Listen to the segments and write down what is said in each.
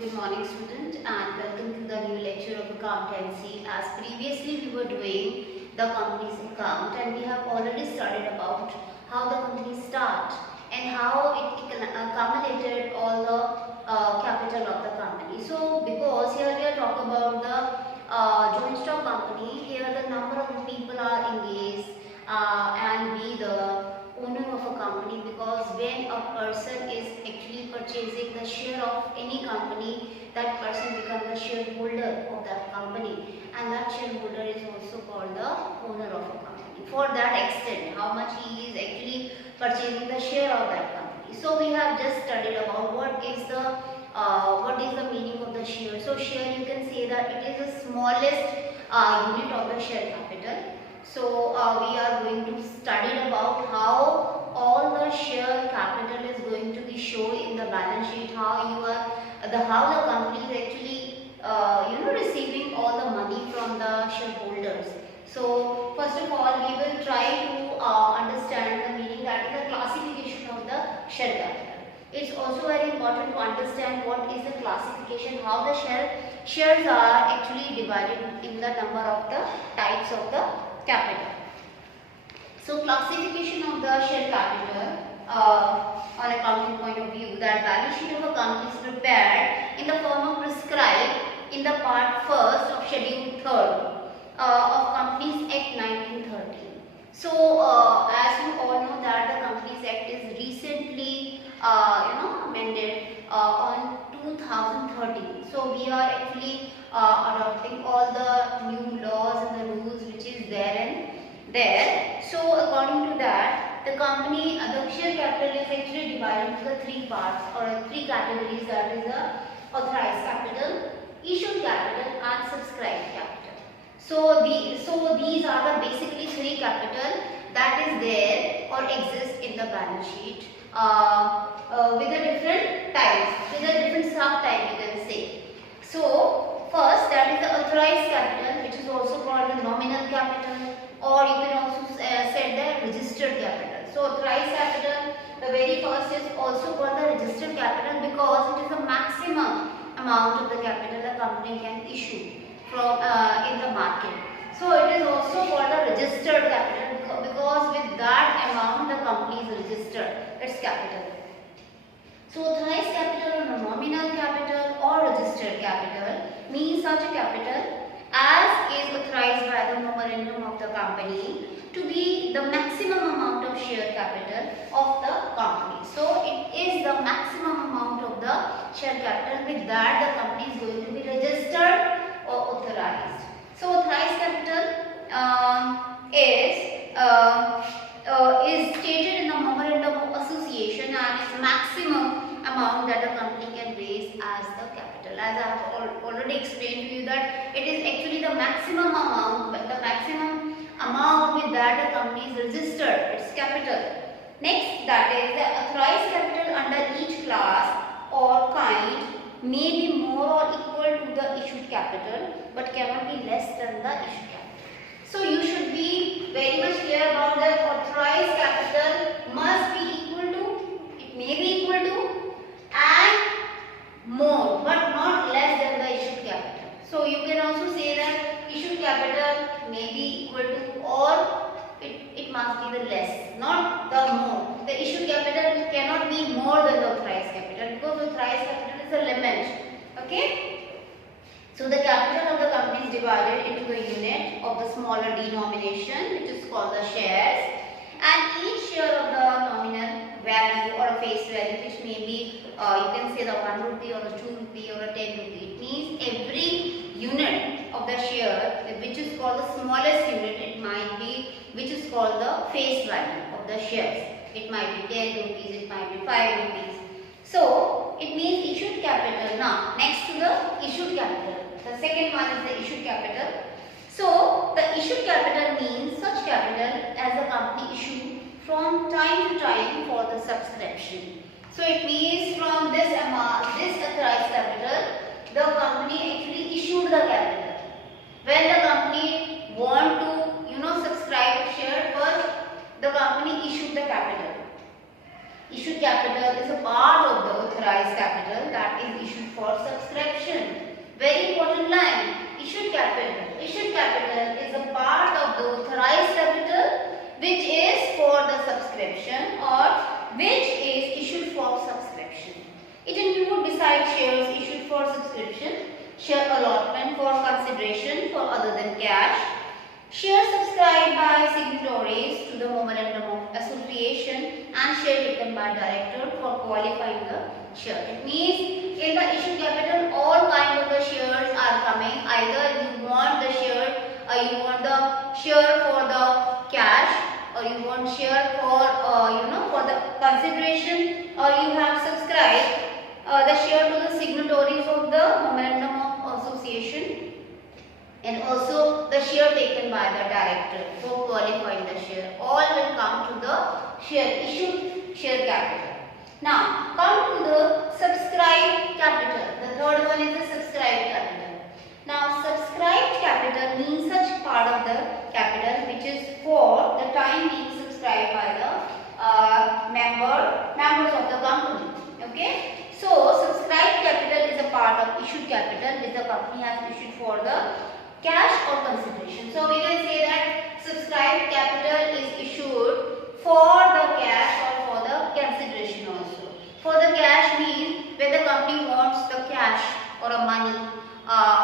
Good morning student, and welcome to the new lecture of accountancy. As previously we were doing the company's account, and we have already studied about how the company start and how it accumulated all the capital of the company. So because here we are talking about the joint stock company, here the number of people are engaged and be the owner of a company, because when a person is actually purchasing the share of any company, that person becomes the shareholder of that company, and that shareholder is also called the owner of a company. For that extent, how much he is actually purchasing the share of that company. So we have just studied about what is the meaning of the share. So share, you can say that it is the smallest unit of the share capital. So we are going to study about how all the share capital is going to be shown in the balance sheet, how the company is actually receiving all the money from the shareholders. So first of all, we will try to understand the meaning, that is the classification of the share capital. It's also very important to understand what is the classification, how the shares are actually divided in the number of the types of the capital. So classification of the share capital on accounting point of view, that balance sheet of a company is prepared in the form of prescribed in the part 1st of schedule 3rd of Companies Act 1930. So as you all know that the Companies Act is recently amended on 2013. So we are actually adopting all the new laws and the rules which is there. So according to that, the share capital is actually divided into the three parts or three categories, that is the authorized capital, issued capital and subscribed capital. So these are the basically three capital that is there or exist in the balance sheet with the different types, with a different subtype, you can say. So first, that is the authorized capital, which is also called the nominal capital, or you can also say the registered capital. So authorized capital, the very first is also called the registered capital, because it is the maximum amount of the capital a company can issue from in the market. So it is also called the registered capital, because with that amount the company is registered, its capital. So authorized capital or nominal capital or registered capital means such a capital as is authorized by the memorandum of the company to be the maximum amount of share capital of the company. So it is the maximum amount of the share capital, with that the company is going to be registered or authorized. So authorized capital is stated in the memorandum of association and is maximum amount that the company can raise as the capital. As I have already explained to you that it is actually the maximum amount, but the maximum amount with that the company is registered, its capital. Next, that is the authorized capital under each class or kind may be more or equal to the issued capital, but cannot be less than the issued capital. So you should be very much clear about that. Authorized capital must be equal to, it may be equal to, and more, but not less than the issued capital. So you can also say that issued capital may be equal to, or it must be the less, not the more. The issued capital cannot be more than the authorized capital, because authorized capital is a limit. Okay. So the capital of the company is divided into a unit of the smaller denomination, which is called the shares, and each share of the nominal value or a face value, which may be you can say the 1 rupee or the 2 rupee or a 10 rupee. It means every unit of the share, which is called the smallest unit, it might be, which is called the face value of the shares. It might be 10 rupees, it might be 5 rupees. So it means issued capital. Now next to the issued capital, the second one is the issued capital. So the issued capital means such capital as the company issue from time to time for the subscription. So it means from this amount, this authorized capital, the company actually issued the capital. When the company want to subscribe a share, first the company issued the capital. Issued capital is a part of the authorized capital, that that is issued for subscription. Very important line. Issued capital. Issued capital is a part of the authorized capital which is for the subscription or which is issued for subscription. It includes besides shares issued for subscription, share allotment for consideration for other than cash, shares subscribed by signatories to the memorandum of association and share taken by director for qualifying the share. It means in the issue capital all kind of the shares are coming. Either you want the share for the cash, or you want share for for the consideration, or you have subscribed the share to the signatories of the memorandum of association, and also the share taken by the director for qualifying the share. All will come to the share issued share capital. Now come to the subscribed capital. The third one is the subscribed capital. Now subscribed capital means such part of the capital which is for the time being subscribed by the members of the company. Okay. So subscribed capital is a part of issued capital which the company has issued for the cash or consideration. So we can say that subscribed capital is issued for the cash or for the consideration also. For the cash means when the company wants the cash or a money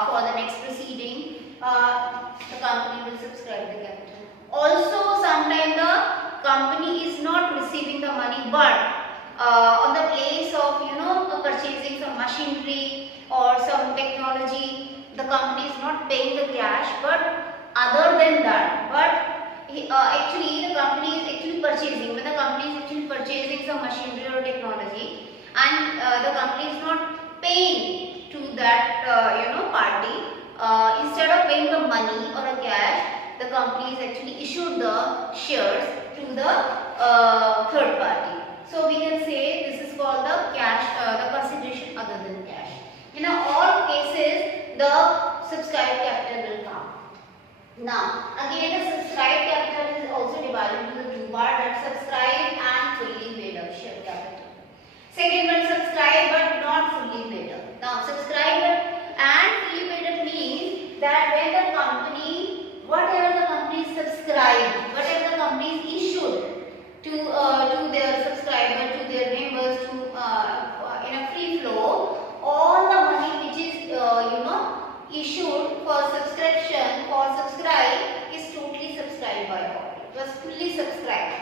for the next proceeding, the company will subscribe the capital. Also sometimes the company is not receiving the money, but on the place of purchasing some machinery or some technology, the company is not paying the cash, but other than that, actually the company is actually purchasing. When the company is actually purchasing some machinery or technology, and the company is not paying to that party, instead of paying the money or a cash, the company is actually issued the shares to the third party. So we can say this is called the cash, the consideration other than cash. In all cases, the subscribed capital will come. Now, again, the subscribed capital is also divided into the two parts, that subscribed and fully paid up share capital. Second one, subscribed but not fully paid up. Now, subscribed and fully paid up means that when the company, whatever the company subscribed, whatever the company is issued to their subscriber, to their members, to in a free flow, all the money which is issued for subscription, for subscribe, is totally subscribed by all. It was fully subscribed.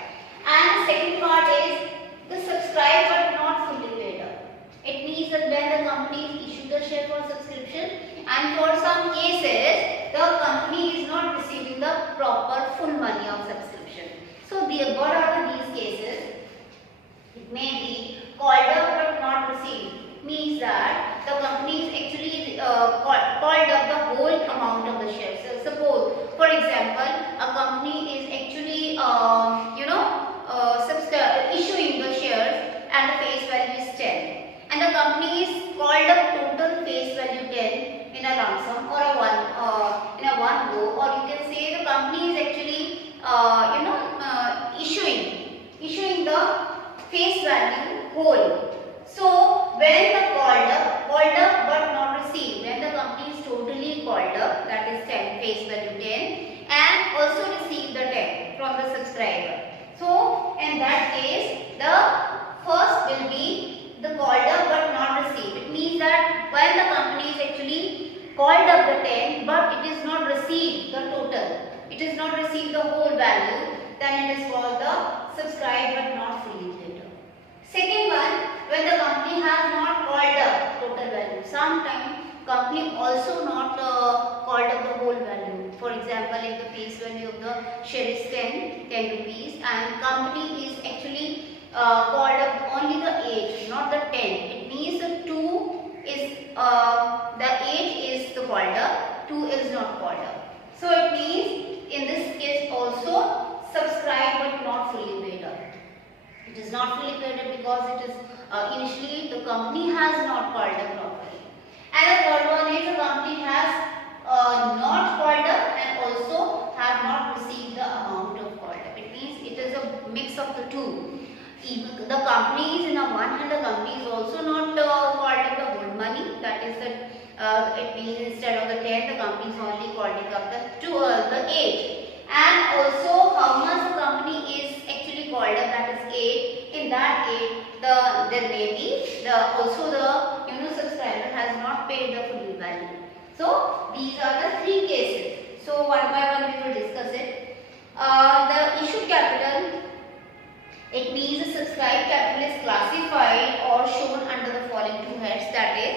And the second part is the subscribed but not fully paid up. It means that when the company issue the share for subscription, and for some cases the company is not receiving the proper full money of subscription. So what are these cases? It may be called up but not received. Means that the company is actually called up the whole amount of the shares. So suppose, for example, a company is actually issuing the shares and the face value is 10, and the company is called up total face value 10 in a lump sum or in a one go, or you can say the company is actually issuing the face value whole. So when the called up but not received, when the company is totally called up, that is 10 face value 10, and also received the 10 from the subscriber. So in that case, the first will be the called up but not received. It means that when the company is actually called up the 10 but it is not received the total, it is not received the whole value, then it is called the subscribed but not fully paid up. Second one, when the company has not called up total value. Sometimes company also not called up the whole value. For example, if the face value of the share is 10 rupees, and company is actually called up only the 8, not the 10. It means the 2 is the 8 is the called up, 2 is not called up. So it means in this case also subscribed but not fully paid up. It is not fully paid up because it is initially the company has not called up properly. And the third one is the company has not called up and also have not received the amount of called up. It means it is a mix of the two. Even the company is in a one hand, the company is also not called up the whole It means instead of the 10, the company is only calling up the 8. And also how much the company is actually called up, that is 8. In that 8, there may be also the subscriber has not paid the full value. So these are the 3 cases. So one by one we will discuss it. The issued capital, it means the subscribed capital is classified or shown under the following 2 heads, that is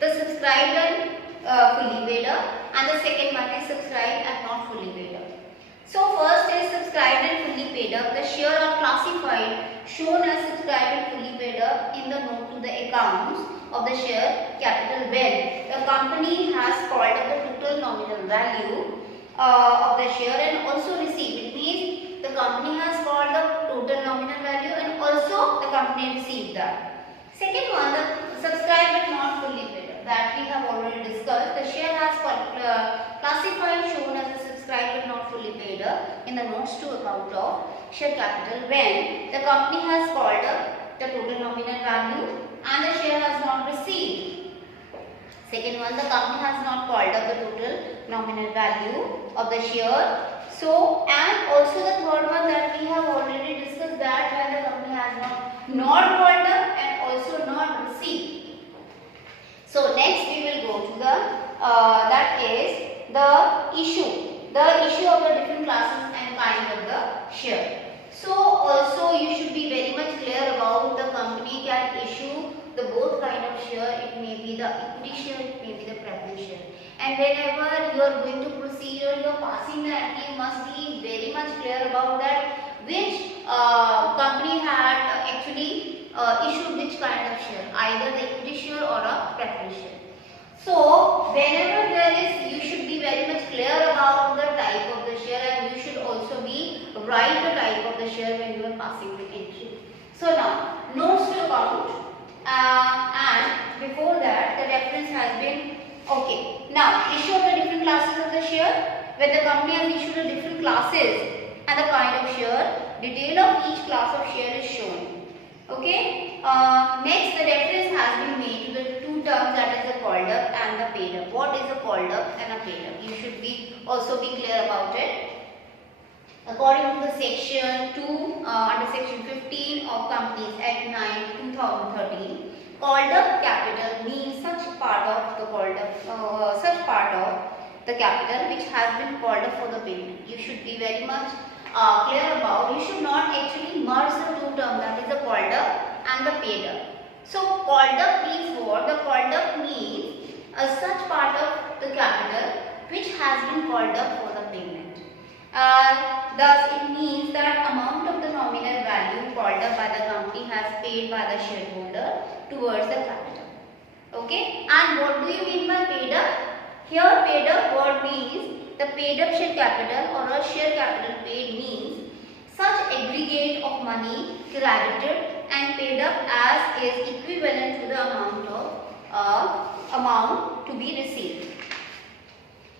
the subscribed and fully paid up, and the second one is subscribed and not fully paid up. So first is subscribed and fully paid up. The share are classified, shown as subscribed and fully paid up in the note to the accounts of the share capital when the company has called up the total nominal value of the share and also received. It means the company has called the total nominal value and also the company received that. Second one, the subscribed but not fully paid up, that we have already discussed. The share has classified, shown as a subscribed but not fully paid up in the notes to account of share capital when the company has called up the total nominal value and the share has not received. Second one, the company has not called up the total nominal value of the share. So, and also the third one that we have already discussed, that when the company has not called up and also not received. So next we will go to the that is the issue of the different classes and kind of the share. So also you should be very much clear about the company can issue the both kind of share. It may be the equity share, it may be the preference share. And whenever you are going to proceed or you are passing the entry, you must be very much clear about that which company had actually issued which kind of share, either the equity share or a preference share. So whenever there is, you should be very much clear about the type of the share, and you should also be write the type of the share when you are passing the entry. So now notes to account, and before that the reference has been okay. Now issue of the different classes of the share. When the company has issued the different classes and the kind of share, detail of each class of share is shown. Okay. Next, the reference has been made to the 2 terms, that is the called up and the paid up. What is a called up and a paid up? You should be also be clear about it. According to the section 2 under section 15 of Companies Act 9 2013, called up capital means such part of the capital which has been called up for the payment. You should be very much clear about. You should not actually merge the 2 terms, that is the called up and the paid up. So called up means what? The called up means such part of the capital which has been called up for the payment. Thus it means that amount of the nominal value called up by the company has paid by the shareholder towards the capital. Okay. And what do you mean by paid up? Here paid up word means the paid up share capital or a share capital paid means such aggregate of money credited and paid up as is equivalent to the amount to be received.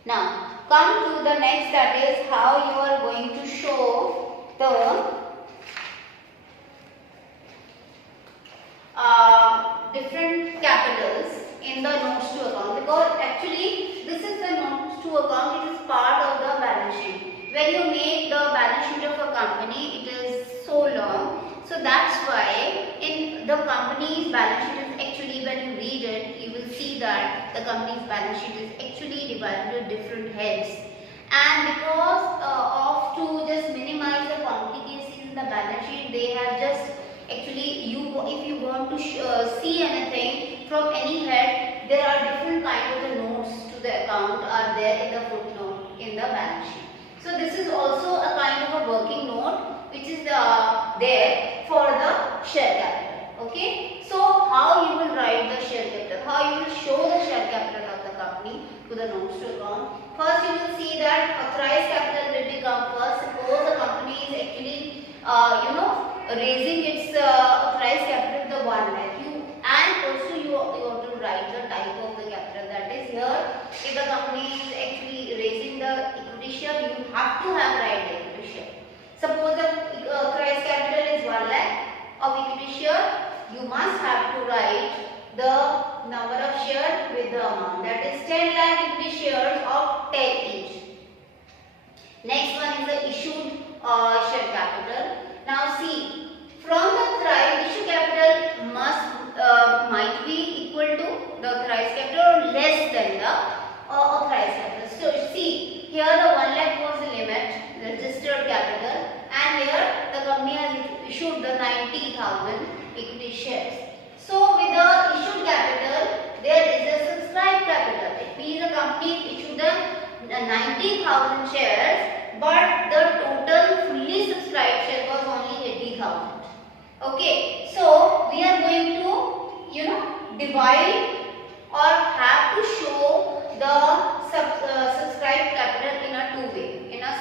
Now come to the next, that is how you are going to show the different capitals in the notes to account, because actually this is the notes to account, it is part of the balance sheet. When you make the balance sheet of a company, it is so long, so that's why in the company's balance sheet is actually, when you read it, you will see that the company's balance sheet is actually divided into different heads, and because of to just minimize the complications in the balance sheet, they have just actually, if you want to see anything from any head, there are different kind of the notes to the account are there in the footnote in the balance sheet. So this is also a kind of a working note which is there for the share capital. Okay. So how you will write the share capital? How you will show the share capital of the company to the notes to account? First you will see that authorized capital will become first. Suppose the company is actually raising its authorized capital the 1 lakh. And also you have to write the type of the capital, that is here if the company is actually raising the equity share, you have to have right the equity share. Suppose the authorized capital is 1 lakh of equity share, you must have to write the number of share with with the amount, that is 10 lakh equity shares of 10 each. Next one is the issued share capital. Now see, from the authorized issue capital might be equal to the authorized capital or less than the authorized capital. So see, here the 1 lakh was the limit, registered capital, and here the company has issued the 90,000 equity shares. So with the issued capital, there is a subscribed capital. It means the company issued the 90,000 shares, but the total fully subscribed share was only 80,000. Okay, so we are going to divide or have to show the subscribed capital in a two way, in a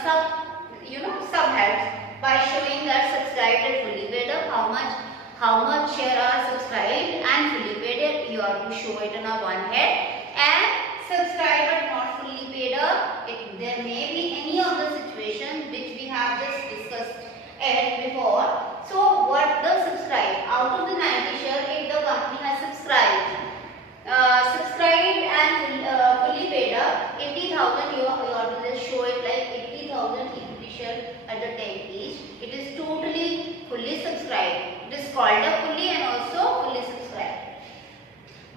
subheads, by showing that subscribed and fully paid up, how much share are subscribed and fully paid up, you have to show it in a one head, and subscribed but not fully paid up, there may be any of the situation which we have just discussed before. So what the subscribed, out of the 90 share, if the company has subscribed and fully paid up 80,000, you have to just show it like 80,000 equity share at the 10 each. It is totally fully subscribed. It is called a fully and also fully subscribed.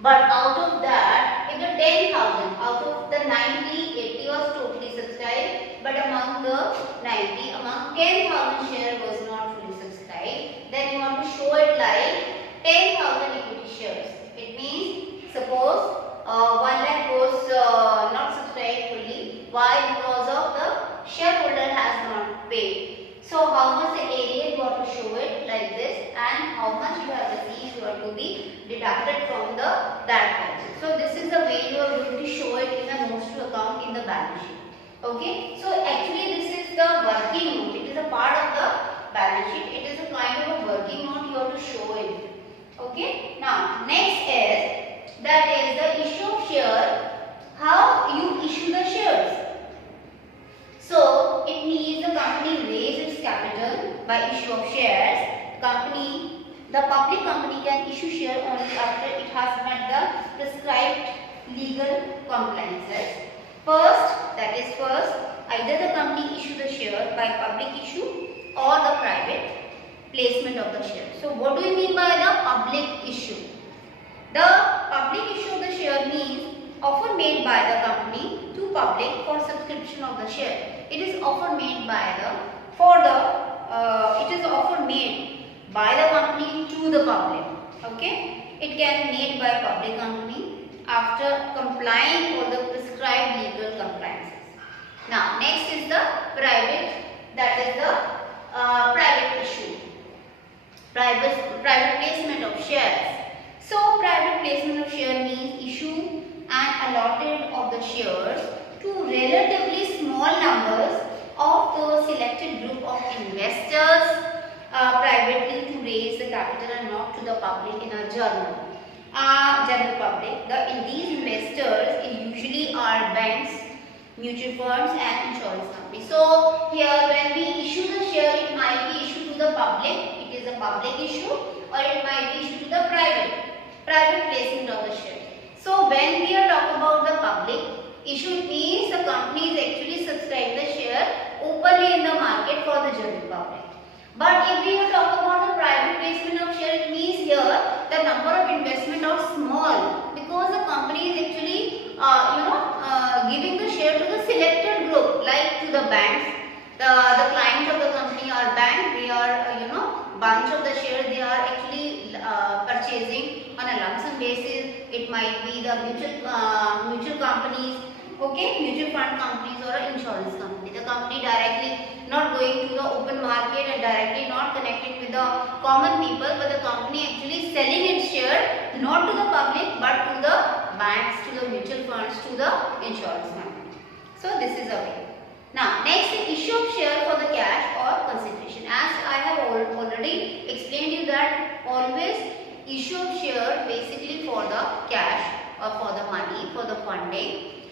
But out of that, if the 10,000, out of the 90, 80 was totally subscribed, but among the 90, among 10,000 share was not fully subscribed, then you want to show it like 10,000 equity shares. It means, suppose 1 lakh was not subscribed fully. Why? Because of the shareholder has not paid. So how much the area you have to show it like this, and how much you have received, you have to be deducted from that balance. So this is the way you are going to show it in a notes to account in the balance sheet. Okay. So actually this is the working note. It is a part of the balance sheet. It is a kind of a working note you have to show it. Okay. Now next is the issue of share. How you issue the shares. So it means the company raised its capital by issue of shares. The public company can issue share only after it has met the prescribed legal compliances. First, either the company issue the share by public issue or the private placement of the share. So what do we mean by the public issue? The public issue of the share means offer made by the company to public for subscription of the share. It is offer made by the company to the public. Okay, it can be made by public company after complying with the prescribed legal compliances. Now next is the private, that is the private issue, private placement of shares. So private placement of share means issue and allotted of the shares to relatively small numbers of the selected group of investors privately to raise the capital and not to the public in a general public. These investors usually are banks, mutual funds and insurance companies. So here when we issue the share, it might be issued to the public, it is a public issue, or it might be issued to the private placement of the share. So when we are talking about the public issue, means the company is actually subscribing the share openly in the market for the general public. But if we are talking about the private placement of share, it means here the number of investment are small, because the company is actually giving the share to the selected group, like to the banks. The clients of the company are bank. They are bunch of the shares they are actually purchasing on a lump sum basis. It might be the mutual companies, okay, mutual fund companies or an insurance company. The company directly not going to the open market and directly not connected with the common people, but the company actually selling its share not to the public but to the banks, to the mutual funds, to the insurance company. So this is a way. Now next, issue of share for the cash or consideration. As I have already explained you that always issue of share basically for the cash or for the money, for the funding,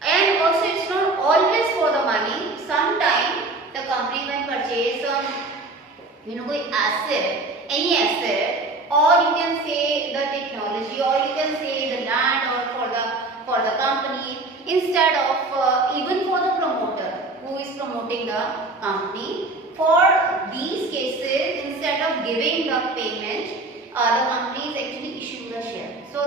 and also it's not always for the money. Sometimes the company when purchase any asset, or you can say the technology, or you can say the land, or for the instead of even for the promoter who is promoting the company, for these cases, instead of giving the payment, the company is actually issuing the share. So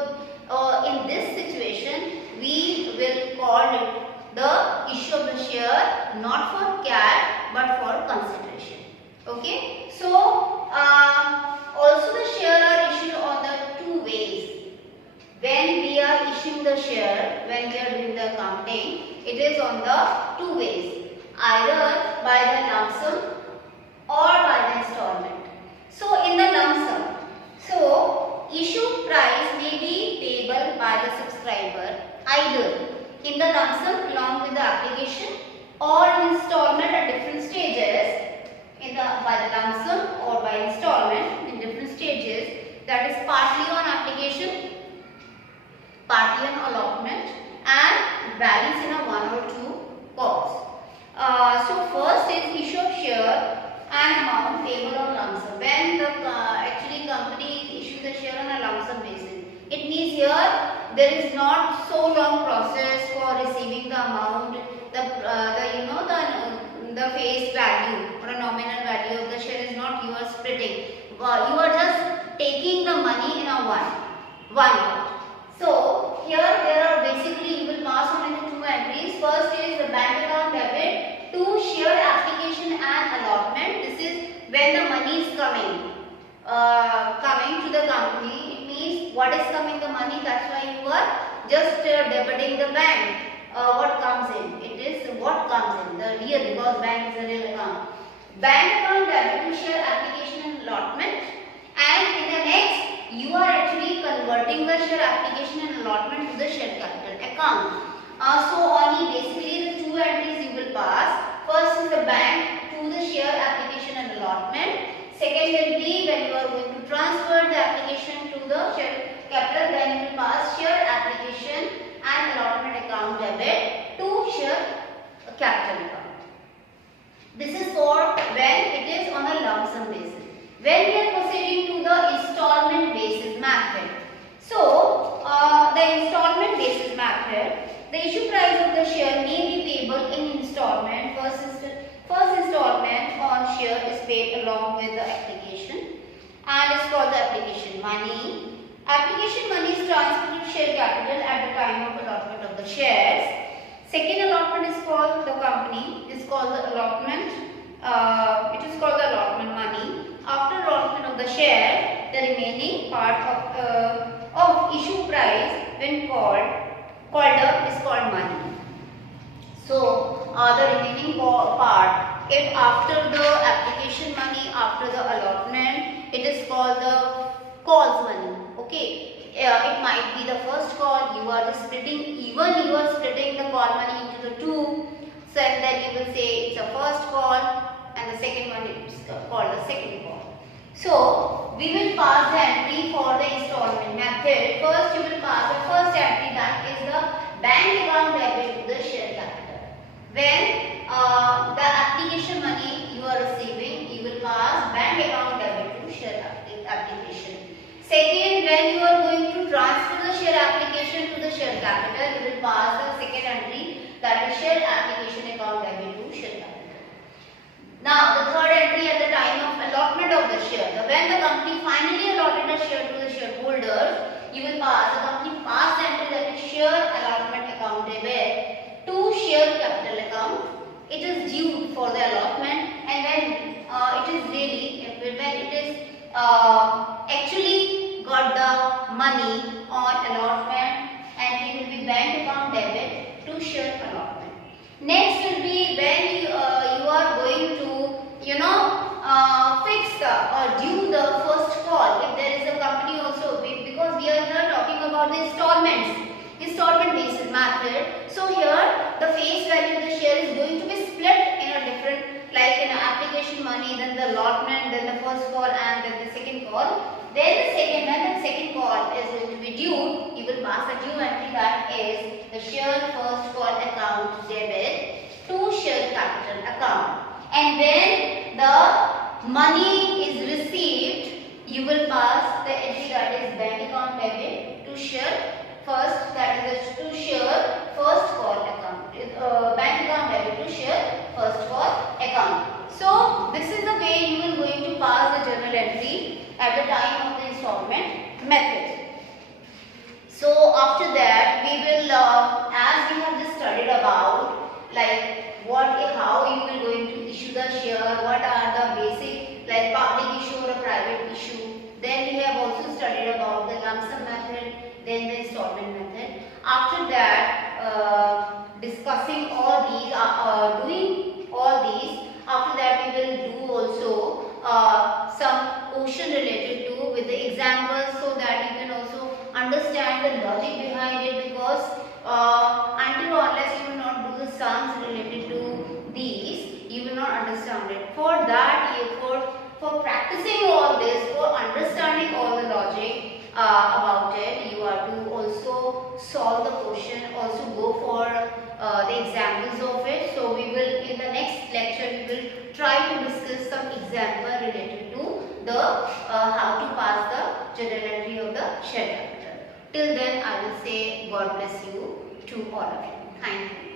in this situation, we will call it the issue of the share, not for cash but for consideration. Okay. So also the share are issued on the two ways. When we are issuing the share, when we are doing the accounting, it is on the two ways, either by the lump sum or by the installment. So in the lump sum, so issue price may be payable by the subscriber either in the lump sum along with the application or in installment at different stages, by the lump sum or by installment in different stages, that is partly on application, partly on allotment, and balance in a one or two calls. So first is issue of share and amount payable on lump sum. When the actually company issues the share on a lump sum basis, it means here there is not so long process for receiving the amount, the face value or a nominal value of the share is not you are splitting. You are just taking the money in a one lot. So here there are basically, you will pass on into two entries. First is the bank account debit to share application and allotment. This is when the money is coming to the company. It means what is coming the money, that's why you are just debiting the bank. What comes in, it is what comes in, the real, because bank is a real account. Bank account debit to share application and allotment, and in the next you are actually converting the share application and allotment to the share capital account. So only basically the two entries you will pass. First is the bank to the share application and allotment. Second will be when you are going to transfer the application to the share capital, then you will pass share application and allotment account debit to share capital account. This is for when it is on a lump sum basis. When we are proceeding to the installment basis method. So the installment basis method, the issue price of the share may be payable in installment. First installment on share is paid along with the application and is called the application money. Application money is transferred to share capital at the time of allotment of the shares. Second allotment is called the company, is called the allotment. It is called the allotment money. After allotment of the share, the remaining part of issue price when called up is called money. So the remaining part, if after the application money, after the allotment, it is called the calls money. Okay, it might be the first call, you are just splitting, even you are splitting the call money into the two. So and then you will say it's a first call and the second one is called the second call. So we will pass the entry for the installment method. First you will pass the first entry, that is the bank account debit to the share capital. When the application money you are receiving, you will pass bank account debit to share application. Second, when you are going to transfer the share application to the share capital, you will pass the second entry, that is share application account debit to share capital. Now the third entry at the time of allotment of the share. When the company finally allotted the share to the shareholders, you will pass, the company pass the entry, that is share allotment account debit to share capital account. It is due for the allotment, and when it is really, when it is actually got the money on allotment, and it will be bank account debit to share allotment. Next will be when you are going to fix or due the first call. If there is a company also, because we are here talking about the installment basis method. So here the face value of the share is going to be split in a different, like in application money, then the allotment, then the first call, and then the second call. Then when the second call is going to be due, you will pass a due entry, that is the share first call account debit to share capital account. And when the money is received, you will pass the entry, that is bank account debit to share first, that is to share first call After that, discussing all these, doing all these, after that we will do also some question related to with the examples, so that you can also understand the logic behind it, because until or unless you will not do the sums related to these, you will not understand it. For that, for practicing all this, for understanding all the logic about it, you have to also solve the question, also go for the examples of it. So we will, in the next lecture, we will try to discuss some example related to the how to pass the journal entry of the share capital. Till then, I will say God bless you to all of you. Thank you.